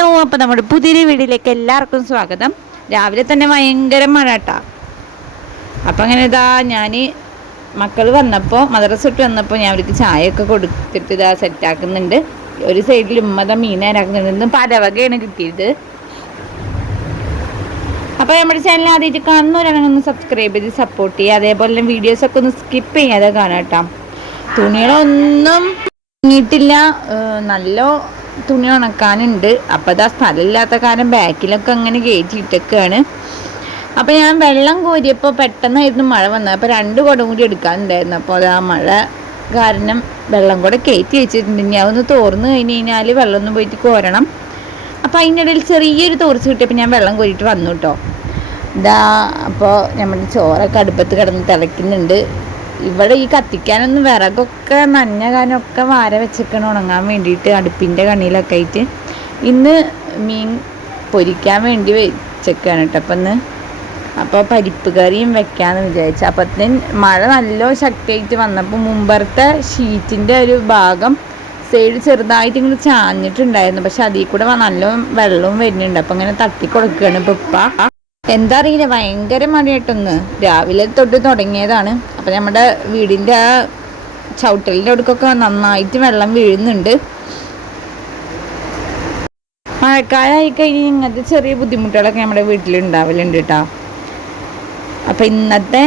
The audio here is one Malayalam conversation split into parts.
ഹലോ, അപ്പോൾ നമ്മുടെ പുതിയൊരു വീഡിയോയിലേക്ക് എല്ലാവർക്കും സ്വാഗതം. രാവിലെ തന്നെ ഭയങ്കര മഴ കേട്ടോ. അപ്പം അങ്ങനെ ഇതാ ഞാൻ മക്കൾ വന്നപ്പോൾ മദ്രസ ഇട്ട് വന്നപ്പോൾ ഞാൻ അവർക്ക് ചായയൊക്കെ കൊടുത്തിട്ട് ഇതാ സെറ്റാക്കുന്നുണ്ട്. ഒരു സൈഡിൽ ഉമ്മത മീനാക്കുന്നുണ്ട്. പലവകയാണ് കിട്ടിയത്. അപ്പോൾ നമ്മുടെ ചാനൽ ആദ്യമായിട്ട് കാണുന്നവരാണെങ്കിൽ സബ്സ്ക്രൈബ് ചെയ്ത് സപ്പോർട്ട് ചെയ്യുക. അതേപോലെ തന്നെ വീഡിയോസൊക്കെ ഒന്ന് സ്കിപ്പ് ചെയ്യാതെ കാണാം കേട്ടോ. തുണികളൊന്നും ഇറങ്ങിയിട്ടില്ല, നല്ല തുണി ഉണക്കാനുണ്ട്. അപ്പോൾ അതാ സ്ഥലമില്ലാത്ത കാരണം ബാക്കിലൊക്കെ അങ്ങനെ കയറ്റിയിട്ടൊക്കെയാണ്. അപ്പോൾ ഞാൻ വെള്ളം കോരിയപ്പോൾ പെട്ടെന്നായിരുന്നു മഴ വന്നത്. അപ്പോൾ 2 കുടം കൂടി എടുക്കാനുണ്ടായിരുന്നു. അപ്പോൾ അത് ആ മഴ കാരണം വെള്ളം കൂടെ കയറ്റി വെച്ചിട്ടുണ്ട്. ഇനി അതൊന്ന് തോർന്ന് കഴിഞ്ഞ് കഴിഞ്ഞാൽ വെള്ളമൊന്നും പോയിട്ട് കോരണം. അപ്പോൾ അതിൻ്റെ ഇടയിൽ ചെറിയൊരു തോർച്ച കിട്ടിയപ്പോൾ ഞാൻ വെള്ളം കോരിയിട്ട് വന്നു കേട്ടോ. ഇതാ അപ്പോൾ നമ്മുടെ ചോറൊക്കെ അടുപ്പത്ത് കിടന്ന് തിളയ്ക്കുന്നുണ്ട്. ഇവിടെ ഈ കത്തിക്കാനൊന്നും വിറകൊക്കെ നനഞ്ഞ കാനൊക്കെ വാര വെച്ചേക്കണം ഉണങ്ങാൻ വേണ്ടിയിട്ട് അടുപ്പിൻ്റെ കണ്ണിയിലൊക്കെ ആയിട്ട്. ഇന്ന് മീൻ പൊരിക്കാൻ വേണ്ടി വെച്ചേക്കാണ് കേട്ടോ. അപ്പോൾ പരിപ്പ് കറിയും വെക്കാമെന്ന് വിചാരിച്ചു. അപ്പത്തിന് മഴ നല്ല ശക്തിയായിട്ട് വന്നപ്പോൾ മുമ്പത്തെ ഷീറ്റിൻ്റെ ഒരു ഭാഗം സൈഡ് ചെറുതായിട്ട് ഇങ്ങനെ ചാഞ്ഞിട്ടുണ്ടായിരുന്നു. പക്ഷെ അതിൽ കൂടെ നല്ല വെള്ളവും വരുന്നുണ്ട്. അപ്പോൾ ഇങ്ങനെ തട്ടി കൊടുക്കുകയാണ് ഇപ്പോൾ. എന്താ അറിയില്ല, ഭയങ്കര മഴയായിട്ടൊന്ന് രാവിലെ തൊട്ട് തുടങ്ങിയതാണ്. അപ്പം നമ്മുടെ വീടിൻ്റെ ആ ചവിട്ടലിൻ്റെ അടുക്കൊക്കെ നന്നായിട്ട് വെള്ളം വീഴുന്നുണ്ട്. മഴക്കാലമായി കഴിഞ്ഞ് ഇങ്ങനത്തെ ചെറിയ ബുദ്ധിമുട്ടുകളൊക്കെ നമ്മുടെ വീട്ടിലുണ്ടാവലുണ്ട് കേട്ടോ. അപ്പം ഇന്നത്തെ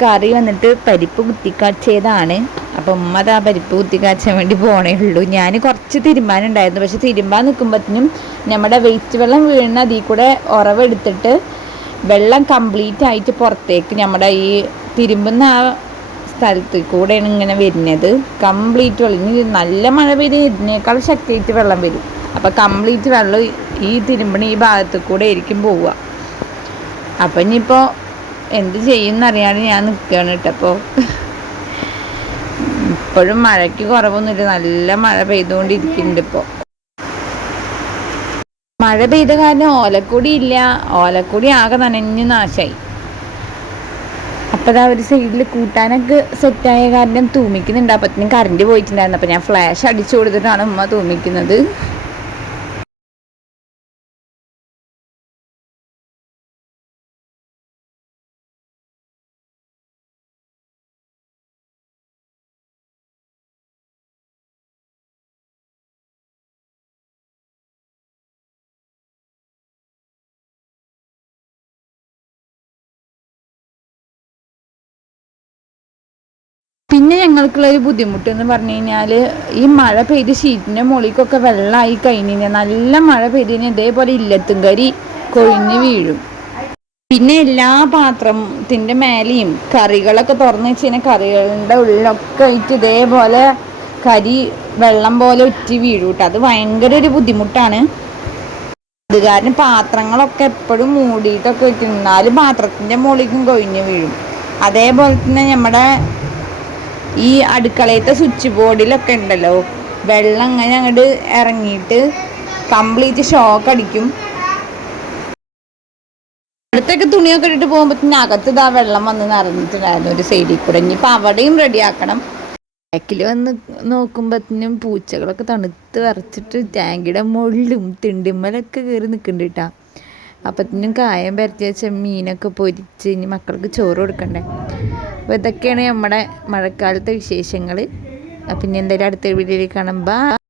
കറി വന്നിട്ട് പരിപ്പ് കുത്തിക്കാച്ചതാണ്. അപ്പം ഉമ്മ ആ പരിപ്പ് കുത്തിക്കാച്ചാൻ വേണ്ടി പോണേ ഉള്ളൂ. ഞാൻ കുറച്ച് തിരുമ്പാനുണ്ടായിരുന്നു. പക്ഷെ തിരുമ്പാൻ നിൽക്കുമ്പോഴത്തേനും നമ്മുടെ വേസ്റ്റ് വെള്ളം വീഴുന്ന അതിൽ കൂടെ ഉറവെടുത്തിട്ട് വെള്ളം കംപ്ലീറ്റ് ആയിട്ട് പുറത്തേക്ക് നമ്മുടെ ഈ തിരുമ്പുന്ന ആ സ്ഥലത്ത് കൂടെയാണ് ഇങ്ങനെ വരുന്നത്. കംപ്ലീറ്റ് വെള്ളം, ഇനി നല്ല മഴ പെയ്ത് ഇതിനേക്കാൾ ശക്തിയായിട്ട് വെള്ളം വരും. അപ്പം കംപ്ലീറ്റ് വെള്ളം ഈ തിരുമ്പണ ഈ ഭാഗത്ത് കൂടെ ആയിരിക്കും പോവുക. അപ്പം ഇനിയിപ്പോൾ എന്ത് ചെയ്യുമെന്നറിയാതെ ഞാൻ നിൽക്കുകയാണ് കേട്ടോ. അപ്പോൾ ഇപ്പോഴും മഴയ്ക്ക് കുറവൊന്നുമില്ല, നല്ല മഴ പെയ്തുകൊണ്ടിരിക്കുന്നുണ്ട്. ഇപ്പോൾ മഴ പെയ്ത കാരണം ഓലക്കൊടി ഇല്ല, ഓലക്കൊടി ആകെ നനഞ്ഞ് നാശമായി. അപ്പോൾ ആ ഒരു സൈഡിൽ കൂട്ടാനൊക്കെ സെറ്റായ കാരണം തൂമിക്കുന്നുണ്ട്. അപ്പത്തിനും കറണ്ട് പോയിട്ടുണ്ടായിരുന്നു. അപ്പോൾ ഞാൻ ഫ്ലാഷ് അടിച്ചു കൊടുത്തിട്ടാണ് ഉമ്മ തൂമിക്കുന്നത്. പിന്നെ ഞങ്ങൾക്കുള്ളൊരു ബുദ്ധിമുട്ട് എന്ന് പറഞ്ഞു കഴിഞ്ഞാൽ ഈ മഴ പെയ്ത് ഷീറ്റിൻ്റെ മുകളിലേക്കൊക്കെ വെള്ളമായി കഴിഞ്ഞ് കഴിഞ്ഞാൽ നല്ല മഴ പെയ്ത് കഴിഞ്ഞാൽ ഇതേപോലെ ഇല്ലത്തും കരി കൊഴിഞ്ഞ് വീഴും. പിന്നെ എല്ലാ പാത്രത്തിൻ്റെ മേലെയും കറികളൊക്കെ തുറന്ന് വെച്ച് കഴിഞ്ഞാൽ കറികളുടെ ഉള്ളിലൊക്കെ ആയിട്ട് ഇതേപോലെ കരി വെള്ളം പോലെ ഉറ്റി വീഴും കേട്ടോ. അത് ഭയങ്കര ഒരു ബുദ്ധിമുട്ടാണ്. അത് കാരണം പാത്രങ്ങളൊക്കെ എപ്പോഴും മൂടിയിട്ടൊക്കെ വെച്ചിരുന്നാലും പാത്രത്തിൻ്റെ മുകളിലേക്കും കൊഴിഞ്ഞ് വീഴും. അതേപോലെ തന്നെ നമ്മുടെ ഈ അടുക്കളയത്തെ സ്വിച്ച് ബോർഡിലൊക്കെ ഉണ്ടല്ലോ വെള്ളം അങ്ങനെ അങ്ങോട്ട് ഇറങ്ങിയിട്ട് കംപ്ലീറ്റ് ഷോക്ക് അടിക്കും. അടുത്തൊക്കെ തുണിയൊക്കെ ഇട്ടിട്ട് പോകുമ്പോഴത്തേന് അകത്ത് ഇതാ വെള്ളം വന്ന് നിറഞ്ഞിട്ടുണ്ടായിരുന്നു ഒരു സൈഡിൽ കൂടെ. ഇനിയിപ്പോൾ അവിടെയും റെഡിയാക്കണം. ബാക്കിൽ വന്ന് നോക്കുമ്പോഴത്തേനും പൂച്ചകളൊക്കെ തണുത്ത് വിറച്ചിട്ട് ടാങ്കിയുടെ മുകളിലും തിണ്ടിമ്മലൊക്കെ കയറി നിൽക്കുന്നുണ്ട് കേട്ടോ. അപ്പത്തിനും കായം പരത്തി വെച്ച മീനൊക്കെ പൊരിച്ച് ഇനി മക്കൾക്ക് ചോറ് കൊടുക്കണ്ടേ. അപ്പോൾ ഇതൊക്കെയാണ് നമ്മുടെ മഴക്കാലത്തെ വിശേഷങ്ങൾ. പിന്നെ എന്തായാലും അടുത്ത വീഡിയോയിൽ കാണാം. ബൈ.